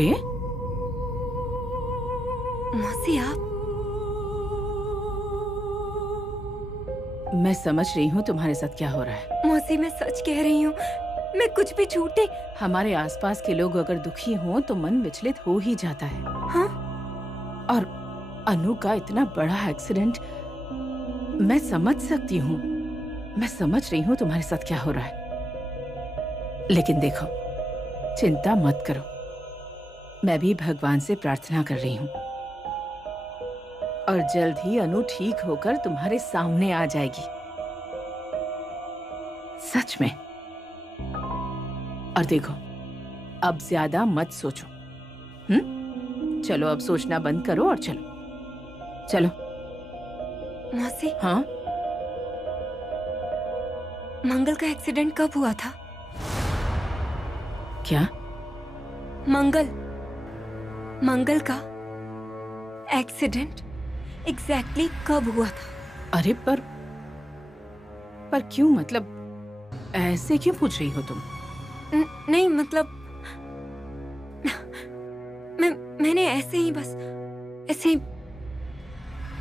अरे मौसी आप? मैं समझ रही हूँ तुम्हारे साथ क्या हो रहा है। मौसी मैं सच कह रही हूँ, मैं कुछ भी झूठे। हमारे आसपास के लोग अगर दुखी हों तो मन विचलित हो ही जाता है। हाँ? और अनु का इतना बड़ा एक्सीडेंट, मैं समझ सकती हूँ, मैं समझ रही हूँ तुम्हारे साथ क्या हो रहा है। लेकिन देखो, चिंता मत करो, मैं भी भगवान से प्रार्थना कर रही हूँ और जल्द ही अनु ठीक होकर तुम्हारे सामने आ जाएगी, सच में। और देखो, अब ज्यादा मत सोचो। चलो अब सोचना बंद करो और चलो चलो। मौसी, हाँ? मंगल का एक्सीडेंट कब हुआ था? क्या? मंगल का एक्सीडेंट एग्जैक्टली कब हुआ था? अरे पर क्यों, मतलब ऐसे क्यों पूछ रही हो तुम? नहीं मतलब मैंने ऐसे ही बस ऐसे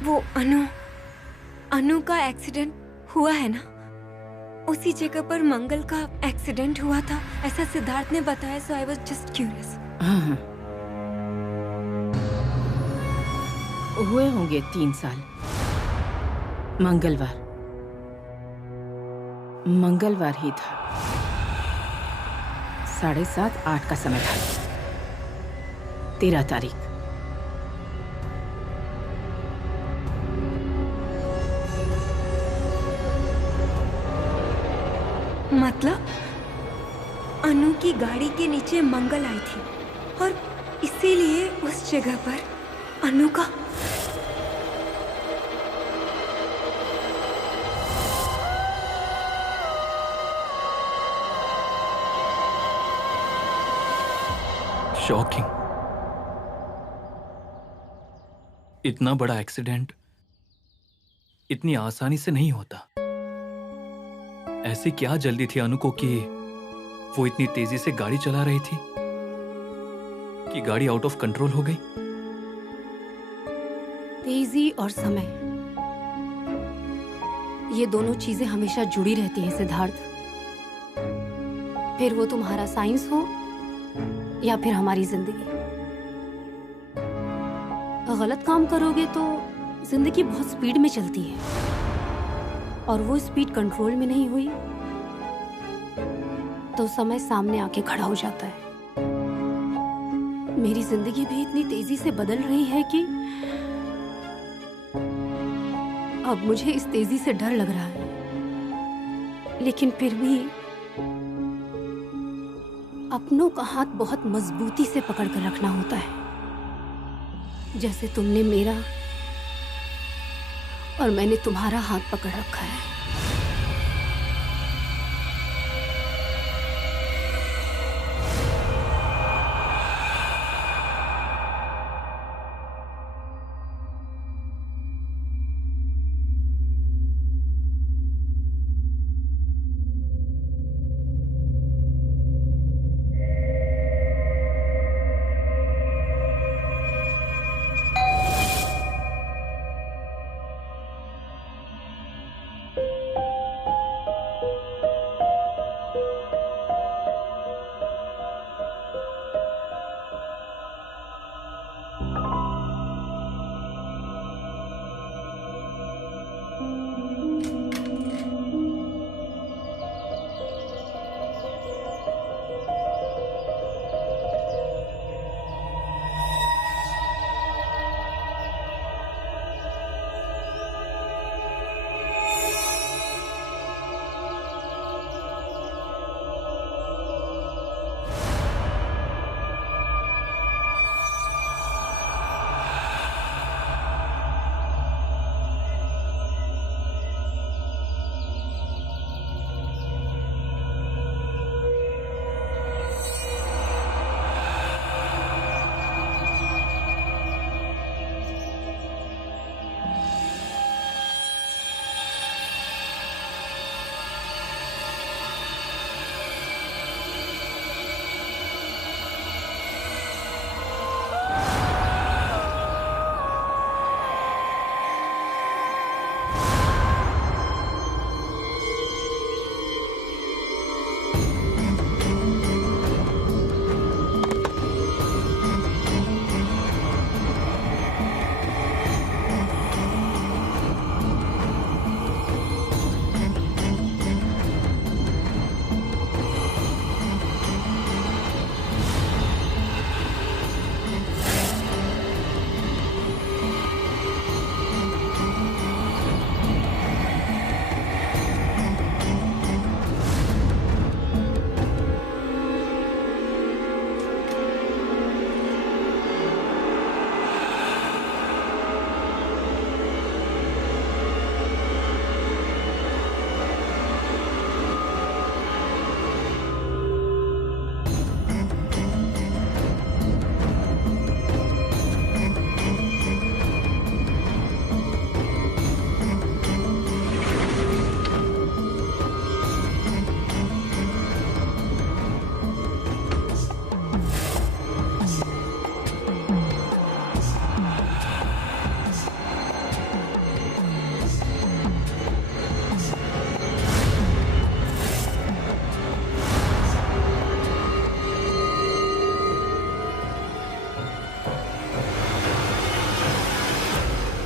वो अनु का एक्सीडेंट हुआ है ना, उसी जगह पर मंगल का एक्सीडेंट हुआ था, ऐसा सिद्धार्थ ने बताया, सो आई वाज जस्ट क्यूरियस। हाँ, हुए होंगे 3 साल। मंगलवार ही था, 7:30-8 का समय था, 13 तारीख। मतलब अनु की गाड़ी के नीचे मंगल आई थी और इसीलिए उस जगह पर अनु का। शॉकिंग। इतना बड़ा एक्सीडेंट इतनी आसानी से नहीं होता। ऐसी क्या जल्दी थी अनु को कि वो इतनी तेजी से गाड़ी चला रही थी कि गाड़ी आउट ऑफ कंट्रोल हो गई। तेजी और समय, ये दोनों चीजें हमेशा जुड़ी रहती हैं सिद्धार्थ। फिर वो तुम्हारा साइंस हो या फिर हमारी जिंदगी। गलत काम करोगे तो जिंदगी बहुत स्पीड में चलती है और वो स्पीड कंट्रोल में नहीं हुई तो समय सामने आके खड़ा हो जाता है। मेरी जिंदगी भी इतनी तेजी से बदल रही है कि अब मुझे इस तेजी से डर लग रहा है, लेकिन फिर भी अपनों का हाथ बहुत मजबूती से पकड़ कर रखना होता है, जैसे तुमने मेरा और मैंने तुम्हारा हाथ पकड़ रखा है।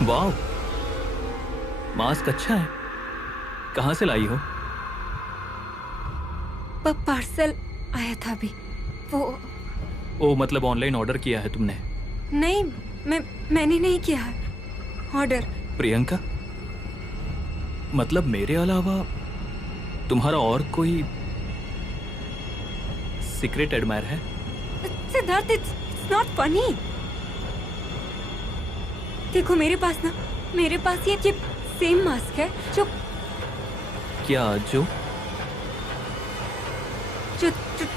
वाह, मास्क अच्छा है। कहाँ से लाई हो? पार्सल आया था अभी। वो ओ, मतलब ऑनलाइन ऑर्डर किया है तुमने? नहीं, मैंने नहीं किया है ऑर्डर। प्रियंका, मतलब मेरे अलावा तुम्हारा और कोई सीक्रेट एडमायर है? Siddharth, it's not funny. देखो मेरे पास ये सेम मास्क है जो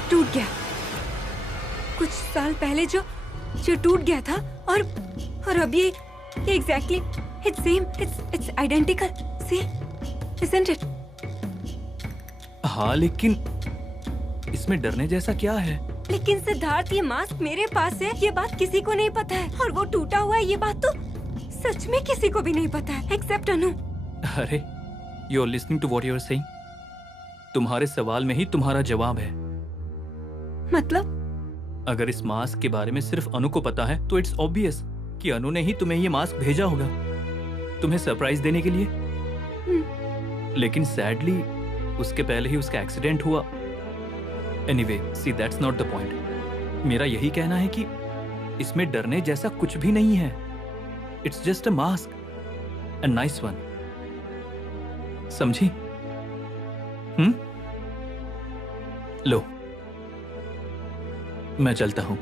टूट गया कुछ साल पहले, जो टूट गया था। और अब ये exactly it's same, it's identical same, isn't it? हाँ, लेकिन इसमें डरने जैसा क्या है? लेकिन सिद्धार्थ, ये मास्क मेरे पास है, ये बात किसी को नहीं पता है। और वो टूटा हुआ है, ये बात तो सच में किसी को भी नहीं पता है एक्सेप्ट अनु। अरे, you are listening to what you are saying. तुम्हारे सवाल में ही तुम्हारा जवाब है। मतलब? अगर इस मास्क के बारे में सिर्फ अनु को पता है तो इट्स ऑब्वियस कि अनु ने ही तुम्हें ये मास्क भेजा होगा, तुम्हें सरप्राइज देने के लिए। लेकिन सैडली उसके पहले ही उसका एक्सीडेंट हुआ। Anyway, see that's not the point. मेरा यही कहना है कि इसमें डरने जैसा कुछ भी नहीं है। It's just a mask, a nice one. समझी? लो, मैं चलता हूं।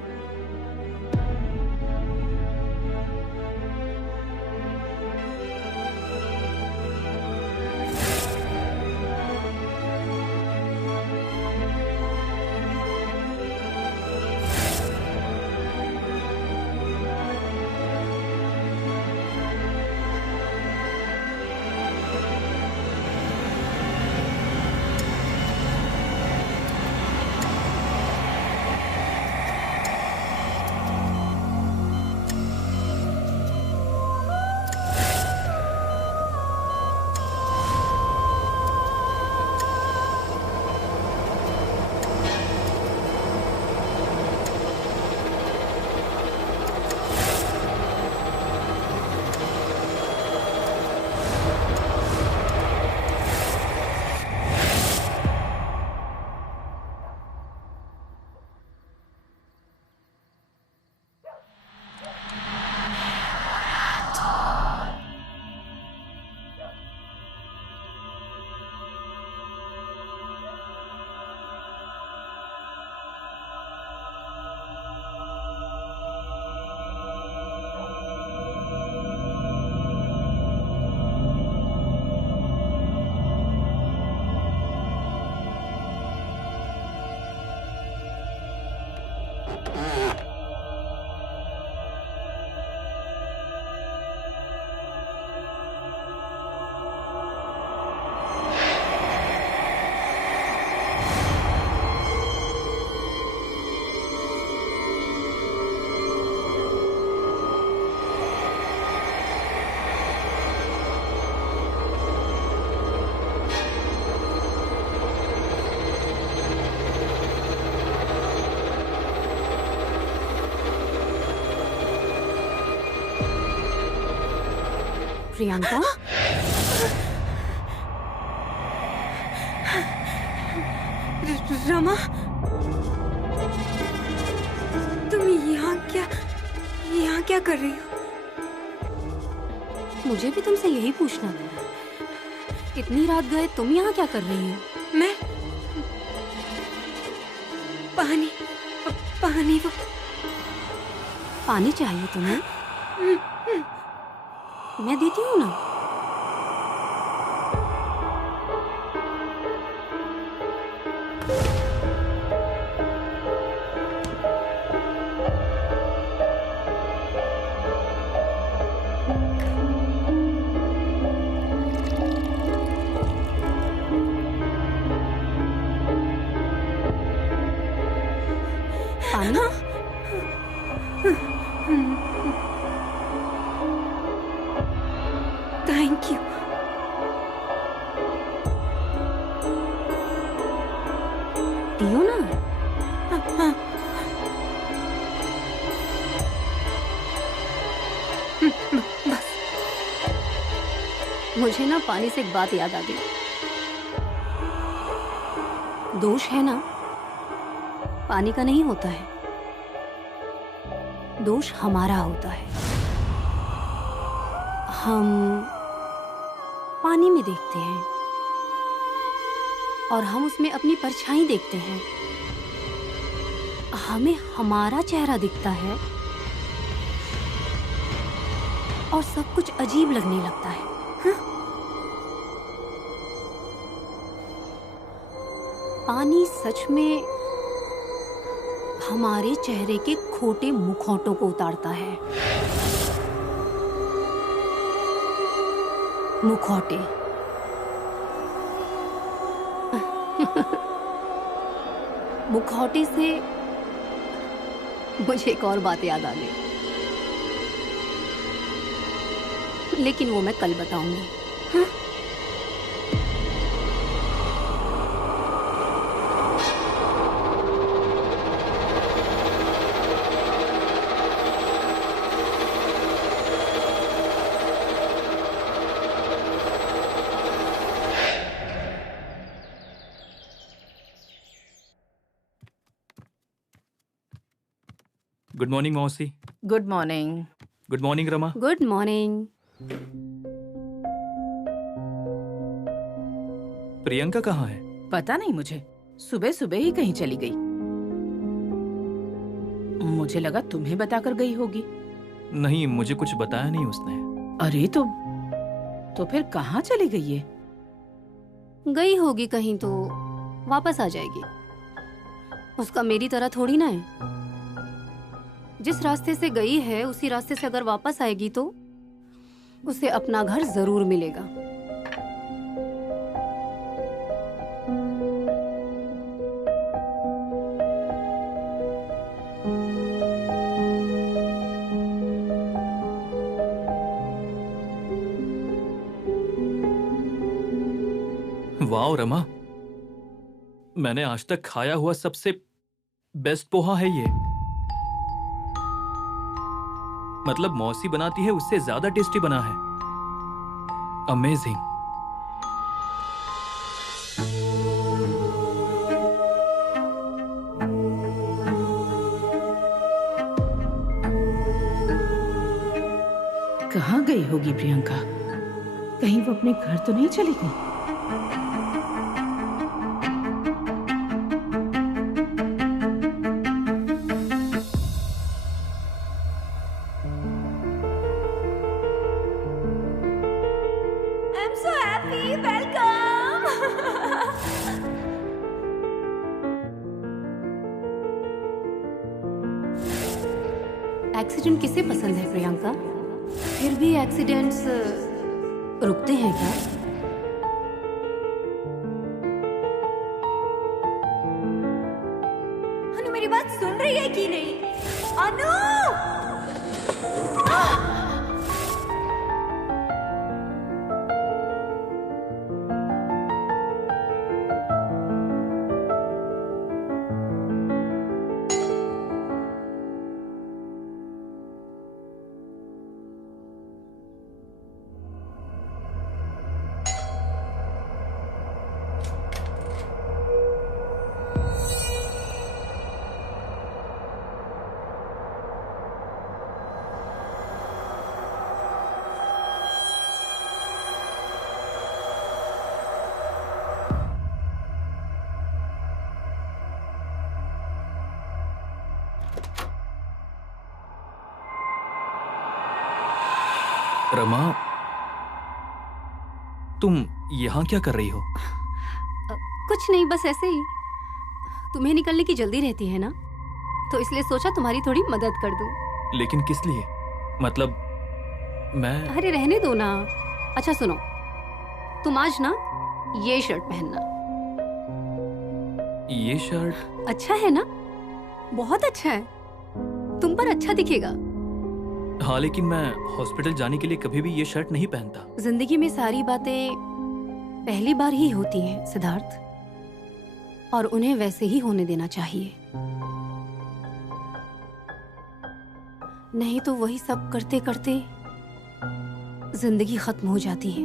प्रियंका, रमा, तुम यहाँ क्या कर रही हो? मुझे भी तुमसे यही पूछना था। इतनी रात गए तुम यहाँ क्या कर रही हो? मैं पानी चाहिए तुम्हें? मैं देती हूँ ना। पानी? Thank you. पियो ना। हाँ। बस मुझे ना पानी से एक बात याद आ गई। दोष है ना पानी का नहीं होता है, दोष हमारा होता है। हम पानी में देखते हैं और हम उसमें अपनी परछाई देखते हैं। हमें हमारा चेहरा दिखता है और सब कुछ अजीब लगने लगता है। पानी सच में हमारे चेहरे के खोटे मुखौटों को उतारता है। मुखौटे मुखौटे से मुझे एक और बात याद आ गई, लेकिन वो मैं कल बताऊंगी। गुड मॉर्निंग मौसी। Good morning. Good morning Rama. Good morning. Priyanka कहाँ है? पता नहीं मुझे, सुबह सुबह ही कहीं चली गई। मुझे लगा तुम्हें बताकर गई होगी। नहीं, मुझे कुछ बताया नहीं उसने। अरे तो फिर कहाँ चली गई है? गई होगी कहीं तो वापस आ जाएगी। उसका मेरी तरह थोड़ी ना है। जिस रास्ते से गई है उसी रास्ते से अगर वापस आएगी तो उसे अपना घर जरूर मिलेगा। वाह रमा, मैंने आज तक खाया हुआ सबसे बेस्ट पोहा है ये। मतलब मौसी बनाती है उससे ज्यादा टेस्टी बना है। अमेजिंग। कहाँ गई होगी प्रियंका? कहीं वो अपने घर तो नहीं चली गई? एक्सीडेंट किसे पसंद है प्रियंका? फिर भी एक्सीडेंट्स रुकते हैं क्या? अनु मेरी बात सुन रही है कि नहीं? अनु! रमा, तुम यहाँ क्या कर रही हो? कुछ नहीं, बस ऐसे ही। तुम्हें निकलने की जल्दी रहती है ना, तो इसलिए सोचा तुम्हारी थोड़ी मदद कर दूं। लेकिन किस लिए? मतलब मैं... अरे रहने दो ना। अच्छा सुनो, तुम आज ना ये शर्ट पहनना। ये शर्ट अच्छा है ना? बहुत अच्छा है, तुम पर अच्छा दिखेगा। हाँ, लेकिन मैं हॉस्पिटल जाने के लिए कभी भी ये शर्ट नहीं पहनता। जिंदगी में सारी बातें पहली बार ही होती हैं सिद्धार्थ, और उन्हें वैसे ही होने देना चाहिए। नहीं तो वही सब करते करते जिंदगी खत्म हो जाती है।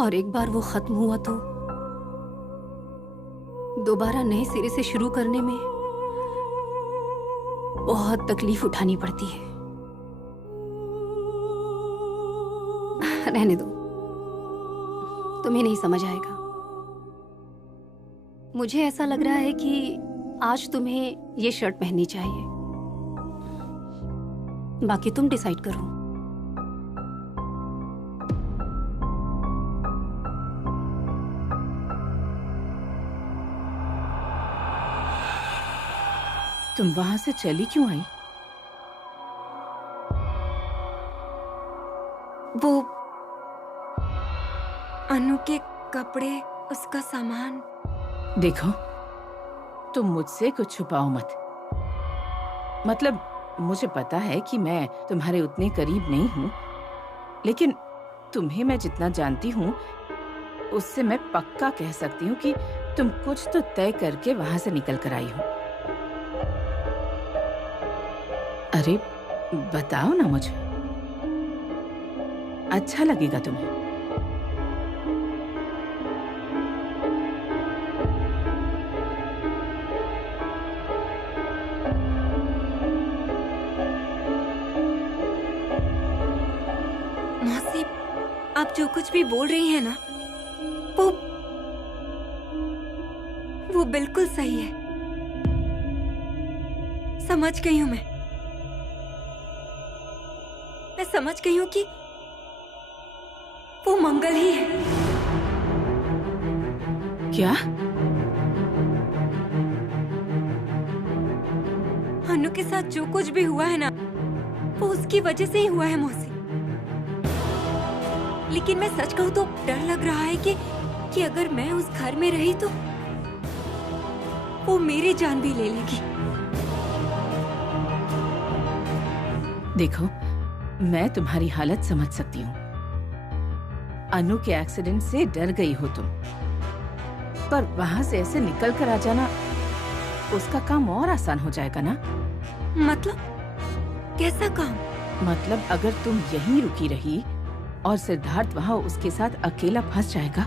और एक बार वो खत्म हुआ तो दोबारा नए सिरे से शुरू करने में बहुत तकलीफ उठानी पड़ती है। रहने दो, तुम्हें नहीं समझ आएगा। मुझे ऐसा लग रहा है कि आज तुम्हें ये शर्ट पहननी चाहिए। बाकी तुम डिसाइड करो। तुम वहां से चली क्यों आई? वो अनु के कपड़े, उसका सामान। देखो, तुम मुझसे कुछ छुपाओ मत। मतलब मुझे पता है कि मैं तुम्हारे उतने करीब नहीं हूँ, लेकिन तुम्हें मैं जितना जानती हूँ उससे मैं पक्का कह सकती हूँ कि तुम कुछ तो तय करके वहां से निकल कर आई हो। अरे बताओ ना मुझे, अच्छा लगेगा तुम्हें। मौसी, आप जो कुछ भी बोल रही हैं ना, वो बिल्कुल सही है। समझ गई हूं मैं समझ गई हूं कि वो मंगल ही है। क्या? अनु के साथ जो कुछ भी हुआ है ना, वो उसकी वजह से ही हुआ है मौसी। लेकिन मैं सच कहूं तो डर लग रहा है कि अगर मैं उस घर में रही तो वो मेरी जान भी ले लेगी। देखो, मैं तुम्हारी हालत समझ सकती हूँ। अनु के एक्सीडेंट से डर गई हो तुम, पर वहां से ऐसे निकल कर आ जाना, उसका काम और आसान हो जाएगा ना। मतलब कैसा काम? मतलब अगर तुम यहीं रुकी रही और सिद्धार्थ वहां उसके साथ अकेला फंस जाएगा,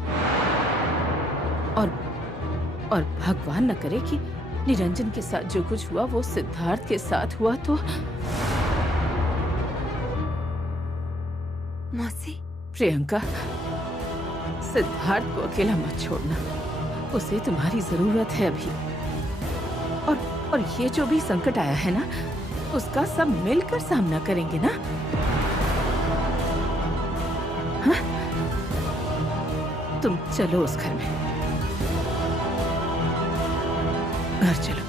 और भगवान न करे कि निरंजन के साथ जो कुछ हुआ वो सिद्धार्थ के साथ हुआ तो। मौसी, प्रियंका, सिद्धार्थ को अकेला मत छोड़ना, उसे तुम्हारी जरूरत है अभी। और ये जो भी संकट आया है ना, उसका सब मिलकर सामना करेंगे ना। हाँ? तुम चलो उस घर में, घर चलो।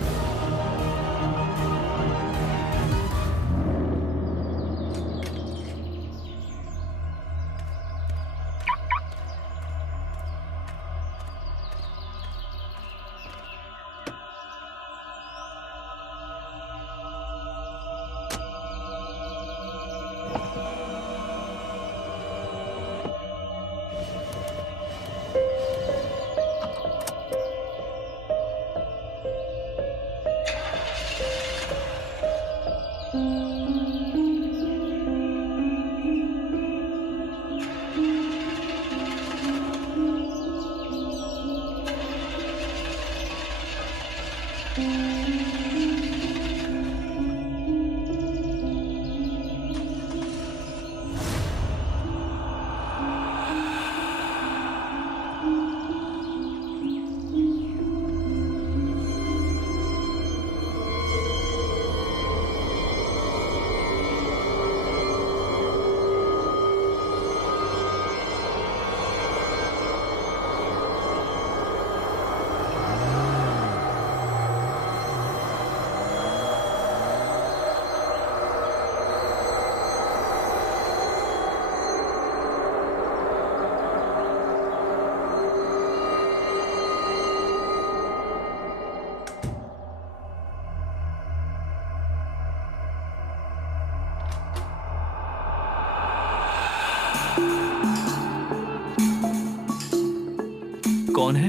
कौन है?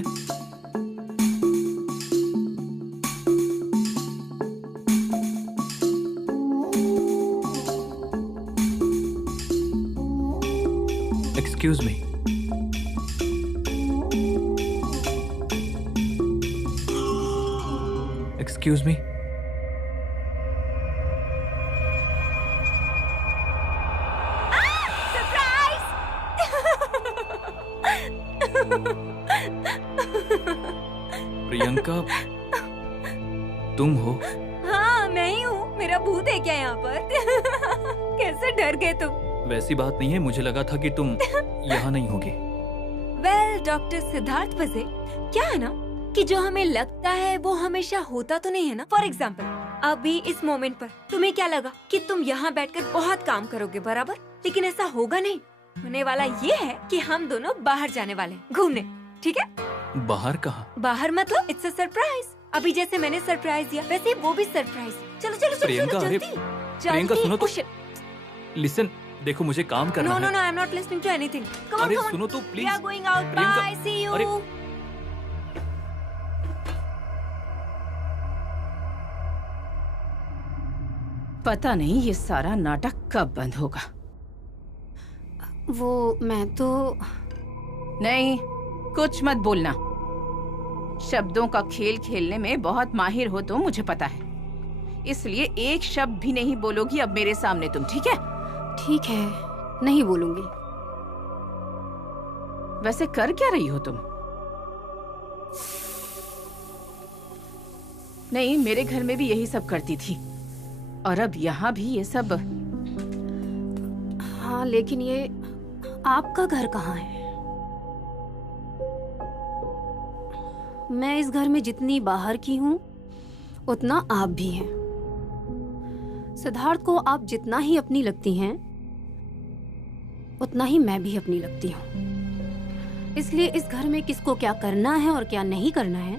Excuse me. Excuse me. Priyanka, तुम हो? हाँ मैं ही हूँ। मेरा भूत है क्या यहाँ पर? कैसे डर गए तुम? वैसी बात नहीं है, मुझे लगा था कि तुम यहाँ नहीं होगी। वेल डॉक्टर सिद्धार्थ वैसे क्या है ना कि जो हमें लगता है वो हमेशा होता तो नहीं है ना। फॉर एग्जाम्पल अभी इस मोमेंट पर तुम्हें क्या लगा कि तुम यहाँ बैठकर बहुत काम करोगे, बराबर? लेकिन ऐसा होगा नहीं। होने वाला ये है कि हम दोनों बाहर जाने वाले हैं घूमने, ठीक है? बाहर कहाँ? बाहर मतलब इट्स अ सरप्राइज। अभी जैसे मैंने सरप्राइज दिया वैसे वो भी सरप्राइज। चलो चलो चलो प्रियंका, चलो अरे, जल्दी प्रियंका, सुनो तो। जल्दी। लिसन, देखो मुझे काम करना नो नो है। No, I am not listening to anything. Come on अरे कम ऑन, सुनो तो we please. Are going out, Priyanka, bye, see you. अरे पता नहीं ये सारा नाटक कब बंद होगा। वो मैं तो नहीं, कुछ मत बोलना। शब्दों का खेल खेलने में बहुत माहिर हो तुम, मुझे पता है। इसलिए एक शब्द भी नहीं बोलोगी अब मेरे सामने तुम, ठीक है? ठीक है, नहीं बोलूंगी। वैसे कर क्या रही हो तुम? नहीं, मेरे घर में भी यही सब करती थी और अब यहाँ भी ये सब। हाँ, लेकिन ये आपका घर कहाँ है? मैं इस घर में जितनी बाहर की हूँ उतना आप भी हैं। सिद्धार्थ को आप जितना ही अपनी लगती हैं उतना ही मैं भी अपनी लगती हूँ। इसलिए इस घर में किसको क्या करना है और क्या नहीं करना है,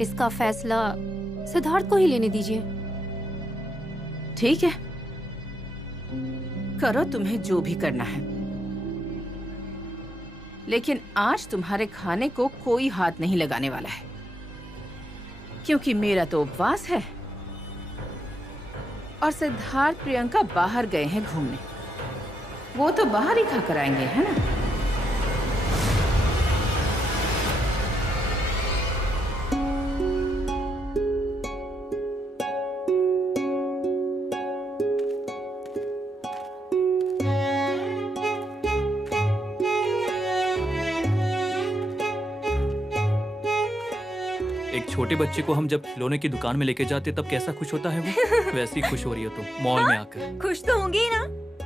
इसका फैसला सिद्धार्थ को ही लेने दीजिए। ठीक है, करो तुम्हें जो भी करना है, लेकिन आज तुम्हारे खाने को कोई हाथ नहीं लगाने वाला है, क्योंकि मेरा तो उपवास है और सिद्धार्थ प्रियंका बाहर गए हैं घूमने। वो तो बाहर ही खाकर आएंगे, है ना? एक छोटे बच्चे को हम जब खिलौने की दुकान में लेके जाते तब कैसा खुश होता है वो, वैसे ही खुश हो रही हो तुम मॉल में आकर। खुश तो होंगे ही ना।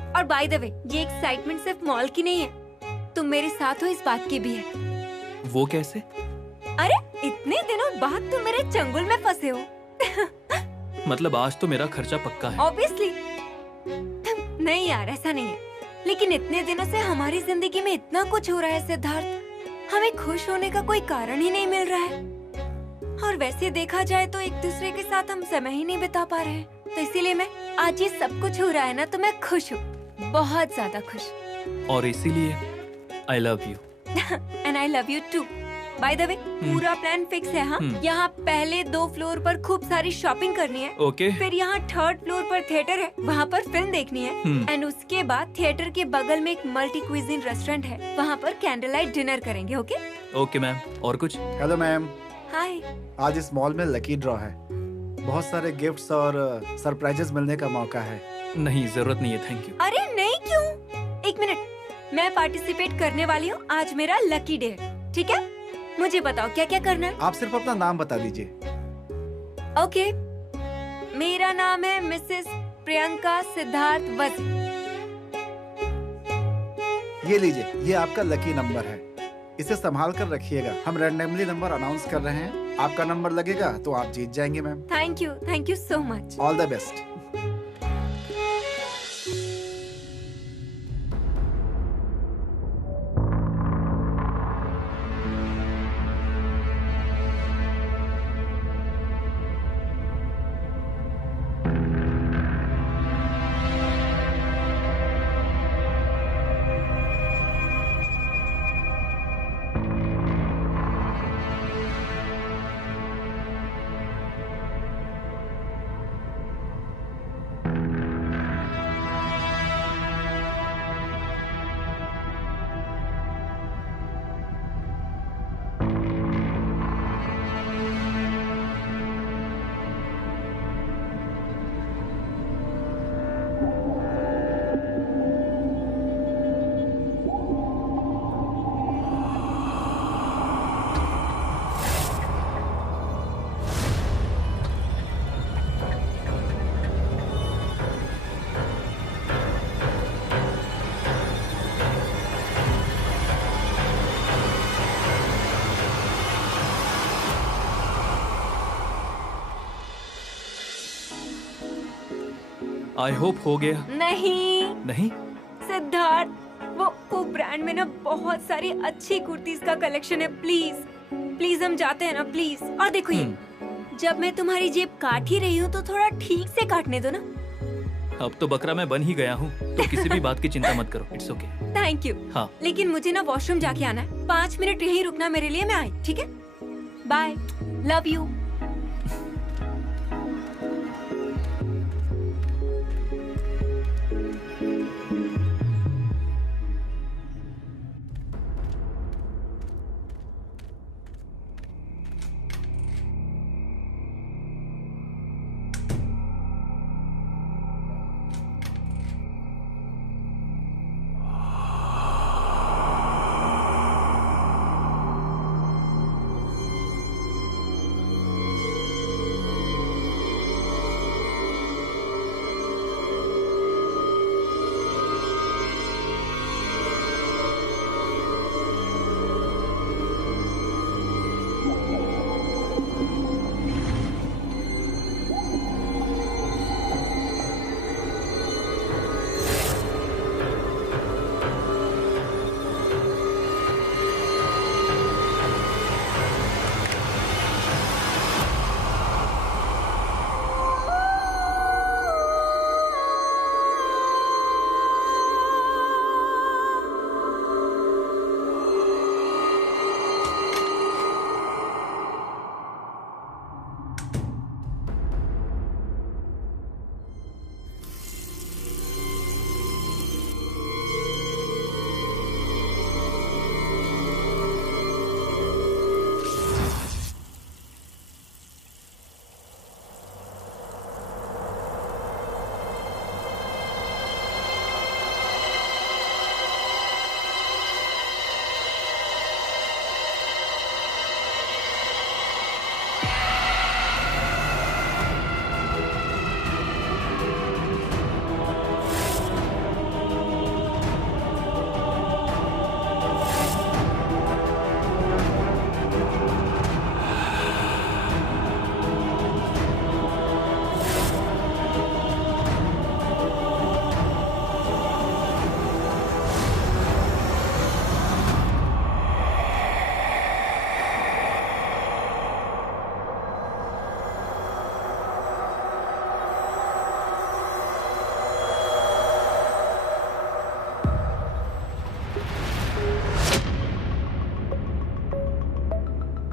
और बाय द वे ये एक्साइटमेंट सिर्फ मॉल की नहीं है, तुम मेरे साथ हो इस बात की भी है। वो कैसे? अरे इतने दिनों बाद तुम मेरे चंगुल में फंसे हो। मतलब आज तो मेरा खर्चा पक्का है। ऑब्वियसली नहीं यार, ऐसा नहीं है, लेकिन इतने दिनों से हमारी जिंदगी में इतना कुछ हो रहा है सिद्धार्थ, हमें खुश होने का कोई कारण ही नहीं मिल रहा है। और वैसे देखा जाए तो एक दूसरे के साथ हम समय ही नहीं बिता पा रहे हैं, तो इसीलिए मैं आज ये सब कुछ हो रहा है ना तो मैं खुश हूँ, बहुत ज्यादा खुश। और इसीलिए I love you. And I love you too. By the way पूरा प्लान फिक्स है। हाँ, यहाँ पहले 2 फ्लोर पर खूब सारी शॉपिंग करनी है। ओके। फिर यहाँ 3rd फ्लोर पर थिएटर है, वहाँ पर फिल्म देखनी है। एंड उसके बाद थिएटर के बगल में एक मल्टी क्विजीन रेस्टोरेंट है, वहाँ पर कैंडल लाइट डिनर करेंगे। ओके ओके मैम, और कुछ? हेलो मैम, हाय। आज इस मॉल में लकी ड्रॉ है, बहुत सारे गिफ्ट्स और सरप्राइजेस मिलने का मौका है। नहीं, जरूरत नहीं है, थैंक यू। अरे नहीं, क्यों? एक मिनट, मैं पार्टिसिपेट करने वाली हूँ, आज मेरा लकी डे है, ठीक है? मुझे बताओ क्या क्या करना है। आप सिर्फ अपना नाम बता दीजिए। ओके, मेरा नाम है मिसेस प्रियंका सिद्धार्थ वजी। ये लीजिए, ये आपका लकी नंबर है, इसे संभाल कर रखिएगा। हम रैंडमली नंबर अनाउंस कर रहे हैं, आपका नंबर लगेगा तो आप जीत जाएंगे ma'am. Thank you so much. All the best. I hope हो गया। नहीं नहीं? सिद्धार्थ, वो ब्रांड में ना बहुत सारी अच्छी कुर्तीज का कलेक्शन है। प्लीज प्लीज हम जाते हैं ना प्लीज। और देखो ये, जब मैं तुम्हारी जेब काट ही रही हूँ तो थोड़ा ठीक से काटने दो ना। अब तो बकरा मैं बन ही गया हूँ, तो किसी भी बात की चिंता मत करो। It's okay. Thank you. हाँ। लेकिन मुझे ना वॉशरूम जाके आना है। 5 मिनट यहीं रुकना मेरे लिए, मैं आई, ठीक है? Bye, love you.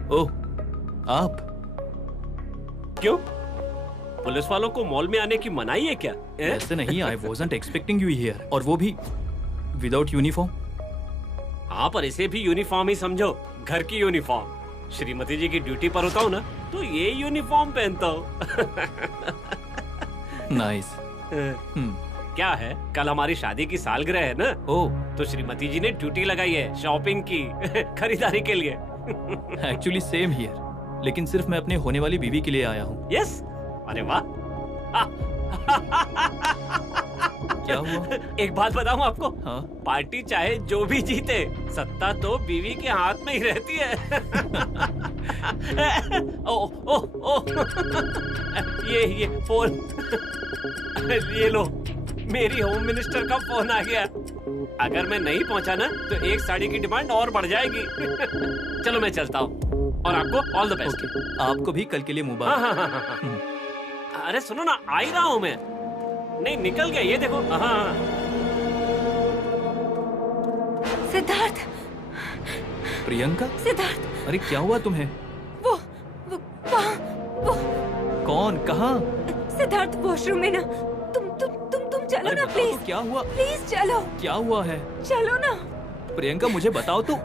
ओह, आप? क्यों? पुलिस वालों को मॉल में आने की मनाही है क्या? ऐसे नहीं, आई वॉजंट एक्सपेक्टिंग यू हियर, और वो भी विदाउट यूनिफॉर्म। हाँ, पर इसे भी यूनिफॉर्म ही समझो, घर की यूनिफॉर्म। श्रीमती जी की ड्यूटी पर होता हूँ ना, तो ये यूनिफॉर्म पहनता हूँ। नाइस। क्या है, कल हमारी शादी की सालगिरह है ना? ओह, तो श्रीमती जी ने ड्यूटी लगाई है शॉपिंग की, खरीदारी के लिए। एक्चुअली सेम हियर, लेकिन सिर्फ मैं अपने होने वाली बीवी के लिए आया हूँ। यस, अरे वाह। क्या हुआ? एक बात बताऊं आपको? हाँ? पार्टी चाहे जो भी जीते, सत्ता तो बीवी के हाथ में ही रहती है। ओ, ओ, ओ, ये फोन, ये लो, मेरी होम मिनिस्टर का फोन आ गया। अगर मैं नहीं पहुंचा ना, तो एक साड़ी की डिमांड और बढ़ जाएगी। चलो मैं चलता हूँ, और आपको ऑल द बेस्ट। आपको भी कल के लिए मुबारक। हाँ। अरे सुनो ना, आ ही रहा हूँ मैं। नहीं, निकल गया, ये देखो। हाँ। सिद्धार्थ। प्रियंका? सिद्धार्थ। अरे क्या हुआ तुम्हें? वो कौन? कहाँ? सिद्धार्थ, वॉशरूम में ना। तुम चलो ना प्लीज। तो क्या हुआ? प्लीज चलो। क्या हुआ है? चलो ना। प्रियंका, मुझे बताओ तो।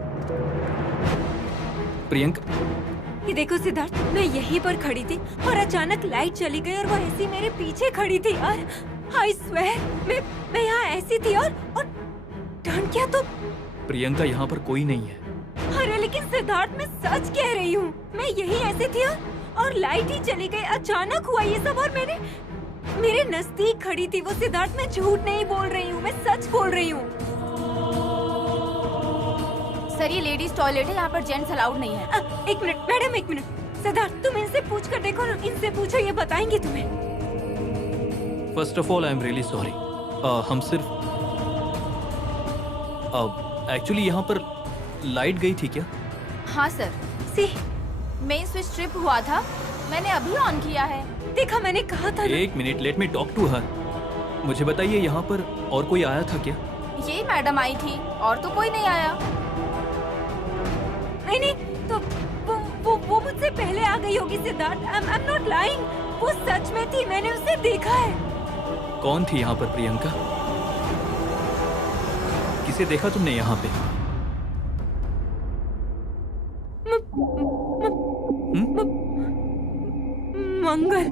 प्रियंका, ये देखो सिद्धार्थ, मैं यहीं पर खड़ी थी और अचानक लाइट चली गई और वो ऐसी मेरे पीछे खड़ी थी। और आई स्वेयर, मैं यहाँ ऐसी थी और टर्न किया तो। प्रियंका, यहाँ पर कोई नहीं है। अरे लेकिन सिद्धार्थ, मैं सच कह रही हूँ, मैं यहीं ऐसी थी और लाइट ही चली गई। अचानक हुआ ये सब और मेरे नजदीक खड़ी थी वो। सिद्धार्थ, मैं झूठ नहीं बोल रही हूँ, मैं सच बोल रही हूँ। सर, ये लेडीज टॉयलेट है, यहाँ पर जेंट्स अलाउड नहीं है। एक मिनट मैडम, एक मिनट। सिद्धार्थ, तुम इनसे पूछ कर देखो ना, इनसे पूछो, ये बताएंगे तुम्हें। First of all I am really sorry. हम सिर्फ एक्चुअली यहाँ पर लाइट गई थी क्या? हाँ सर, सी मेन स्विच ट्रिप हुआ था, मैंने अभी ऑन किया है। देखा, मैंने कहा था ना। एक minute, let me talk to her. मुझे बताइए यहाँ पर और कोई आया था क्या? ये मैडम आई थी और तो कोई नहीं आया। नहीं, तो वो मुझसे पहले आ गई होगी सिद्धार्थ। आई एम नॉट लाइंग, वो सच में थी, मैंने उसे देखा है। कौन थी यहाँ पर प्रियंका? किसे देखा तुमने यहाँ पे? Mangal.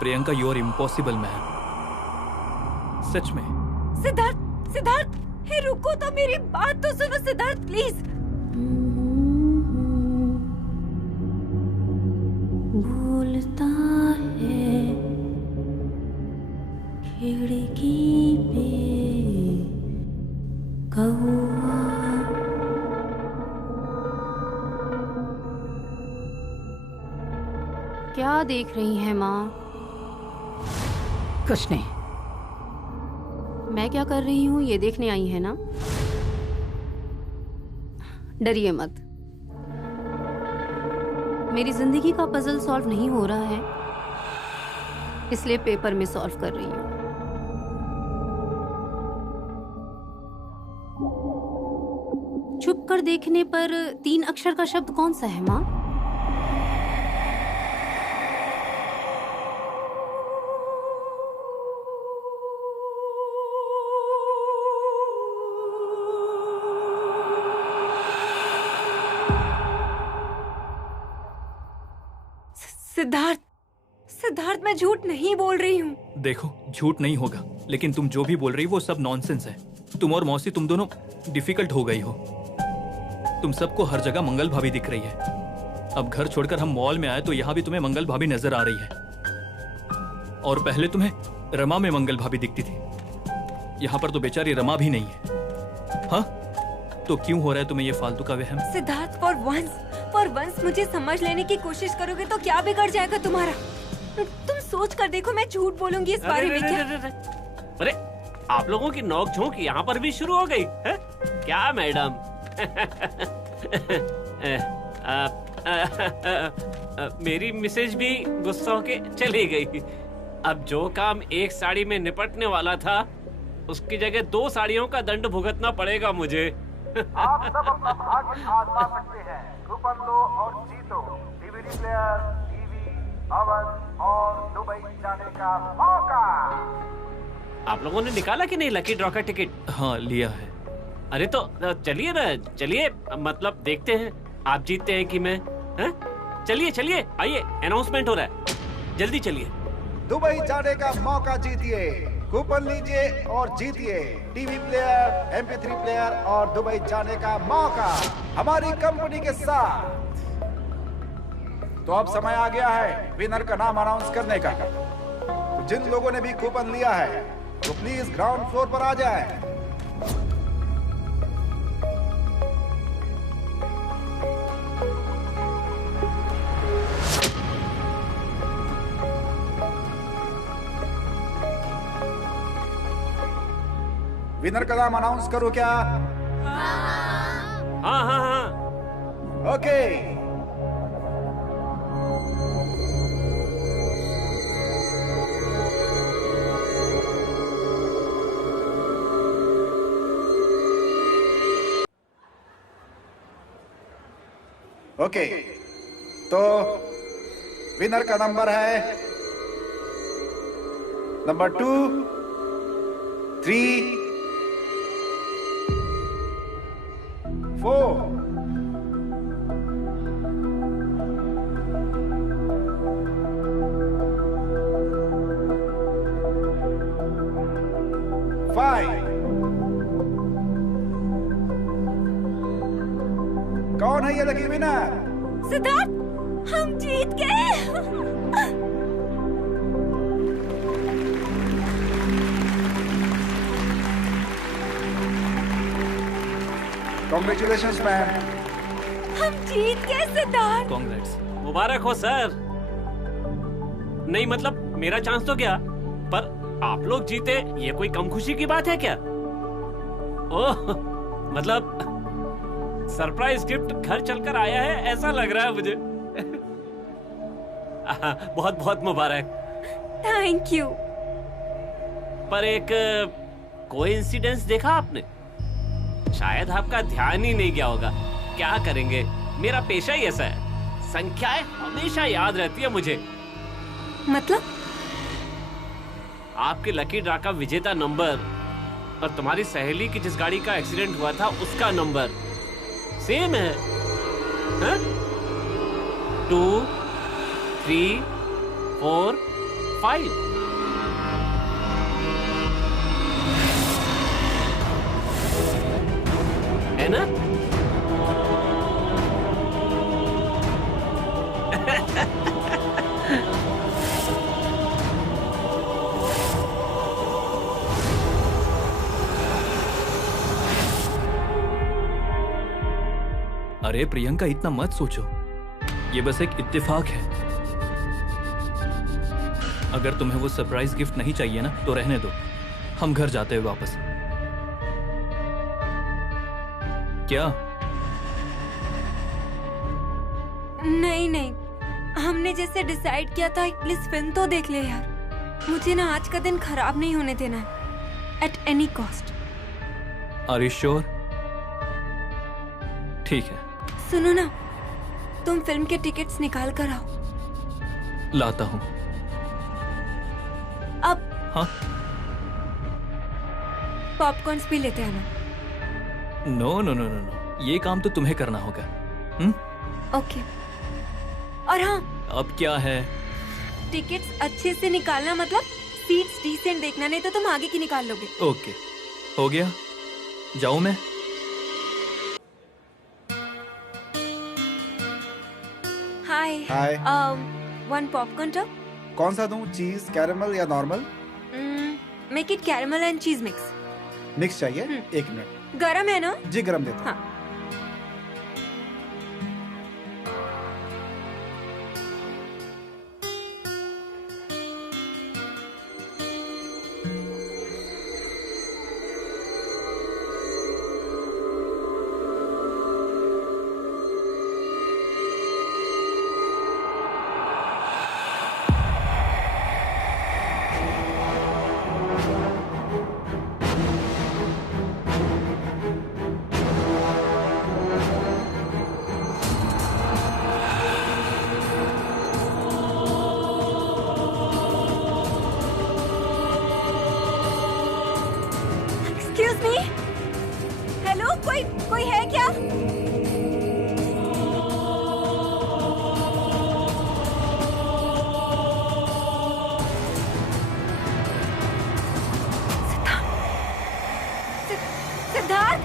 Priyanka, you are impossible man, सच में। सिद्धार्थ, हे रुको तो, मेरी बात तो सुनो सिद्धार्थ प्लीज। भूलता है खिड़की पे कौआ। क्या देख रही हैं माँ? कुछ नहीं। मैं क्या कर रही हूँ ये देखने आई है ना? डरिए मत, मेरी जिंदगी का पजल सॉल्व नहीं हो रहा है, इसलिए पेपर में सॉल्व कर रही हूँ। छुप कर देखने पर 3 अक्षर का शब्द कौन सा है माँ? सिद्धार्थ, मैं झूठ नहीं बोल रही हूँ। देखो, झूठ नहीं होगा, लेकिन तुम जो भी बोल रही हो वो सब नॉनसेंस है। तुम और मौसी, तुम दोनों डिफिकल्ट हो गई हो। तुम सबको हर जगह मंगल भाभी दिख रही है। अब घर छोड़कर हम मॉल में आए तो यहाँ भी तुम्हें मंगल भाभी नजर आ रही है, और पहले तुम्हें रमा में मंगल भाभी दिखती थी। यहाँ पर तो बेचारी रमा भी नहीं है। हाँ, तो क्यों हो रहा है तुम्हें ये फालतू का वहम? सिद्धार्थ, फॉर वंस मुझे समझ लेने की कोशिश करोगे तो क्या बिगड़ जाएगा तुम्हारा? तुम सोच कर देखो, मैं झूठ बोलूंगी इस बारे में क्या? अरे, आप लोगों की नोक झोंक यहाँ पर भी शुरू हो गई है क्या मैडम? मेरी मिसेज भी गुस्सा होके चली गई। अब जो काम एक साड़ी में निपटने वाला था, उसकी जगह 2 साड़ियों का दंड भुगतना पड़ेगा मुझे। आप सब अपना भाग्य आजमा सकते हैं। कूपन लो और जीतो डीवीडी प्लेयर, टीवी, ओवन और दुबई जाने का मौका। आप लोगों ने निकाला कि नहीं लकी ड्रॉ का टिकट? हाँ, लिया है। अरे तो चलिए ना, चलिए, मतलब देखते हैं आप जीतते हैं कि मैं। चलिए आइए, अनाउंसमेंट हो रहा है, जल्दी चलिए। दुबई जाने का मौका जीतिए, कूपन लीजिए और जीतिए टीवी प्लेयर, MP3 प्लेयर और दुबई जाने का मौका हमारी कंपनी के साथ। तो अब समय आ गया है विनर का नाम अनाउंस करने का। तो जिन लोगों ने भी कूपन लिया है तो प्लीज ग्राउंड फ्लोर पर आ जाए। विनर का नाम अनाउंस करूं क्या? हाँ। ओके। ओके, तो विनर का नंबर है नंबर 2, 3, 4। कौन है ये लकी विनर? सिद्धार्थ, हम जीत गए। Congratulations, man. हम जीत गए सिद्धार्थ। कांग्रेट्स। मुबारक हो सर। नहीं मतलब मेरा चांस तो गया, पर आप लोग जीते ये कोई कम खुशी की बात है क्या? ओह मतलब सरप्राइज गिफ्ट घर चलकर आया है ऐसा लग रहा है मुझे। बहुत बहुत मुबारक। Thank you. पर एक कोइंसिडेंस देखा आपने? शायद आपका ध्यान ही नहीं गया होगा। क्या करेंगे, मेरा पेशा ही ऐसा है। संख्याएं हमेशा याद रहती है मुझे। मतलब? आपके लकी ड्रा का विजेता नंबर और तुम्हारी सहेली की जिस गाड़ी का एक्सीडेंट हुआ था उसका नंबर सेम है। 2, 3, 4, 5। है ना? अरे प्रियंका, इतना मत सोचो, ये बस एक इत्तेफाक है। अगर तुम्हें वो सरप्राइज गिफ्ट नहीं चाहिए ना तो रहने दो, हम घर जाते हैं वापस। क्या? नहीं नहीं, हमने जैसे डिसाइड किया था प्लीज फिल्म तो देख ले यार। मुझे ना आज का दिन खराब नहीं होने देना है at any cost. Are you sure? ठीक है, सुनो ना, तुम फिल्म के टिकट्स निकाल कर आओ। लाता हूं। अब हाँ? पॉपकॉर्न्स भी लेते हैं ना। No no no no no, ये काम तो तुम्हें करना होगा। ओके। और हाँ, अब क्या है? टिकट्स अच्छे से निकालना, मतलब सीट्स डिसेंट देखना, नहीं तो तुम आगे की निकाल लोगे। ओके, हो गया। जाऊं मैं? हाय। हाय। 1 पॉपकॉर्न टब। कौन सा दूं, चीज कैरेमल या normal? Make it caramel and चीज मिक्स। मिक्स चाहिए? 1 मिनट। गरम है ना? जी गरम देता हूं। हाँ। एक्सक्यूज मी, हेलो, कोई है क्या? सिद्धार्थ,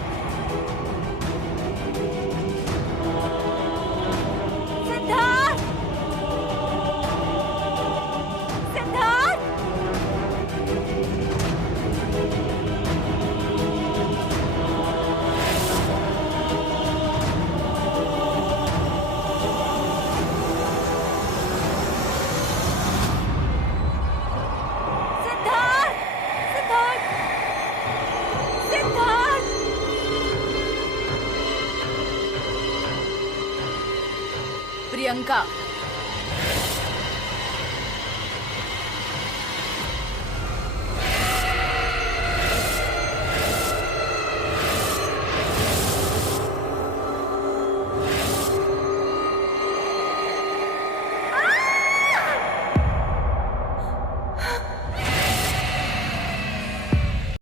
सिद्धार्थ, सिद्धार्थ। सिद्धार्थ, सिद्धार्थ, सिद्धार्थ। प्रियंका,